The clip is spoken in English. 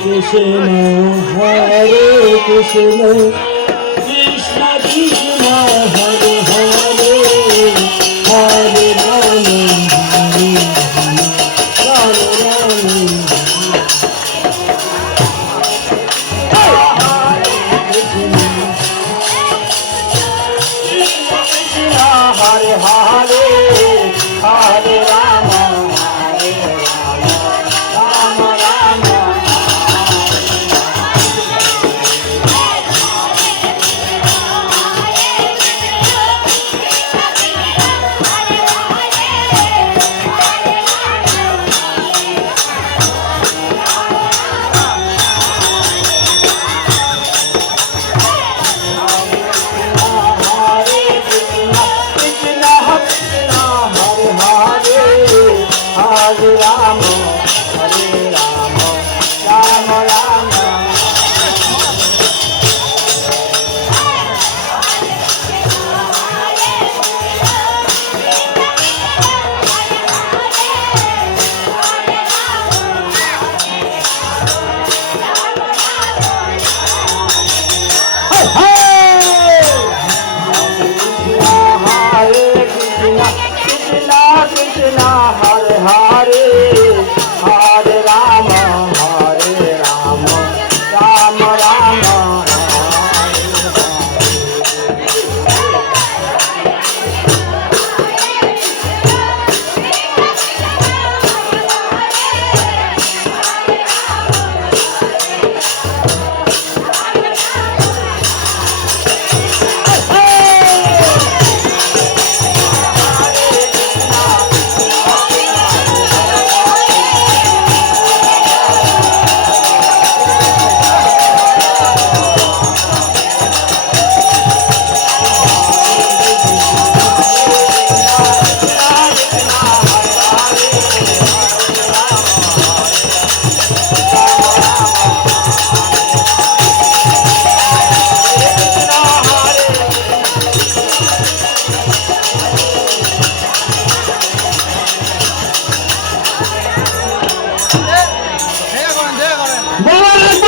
Krishna Hare Krishna Krishna Krishna Hare Hare Hare Rama Hare Rama Rama Hare Hare Hare Rama Hare Rama Rama Hare Rama, Hare Rama, Rama Rama. Krishna, Hare Hare, Hare Rama, Hare Rama, Rama Rama, Bye.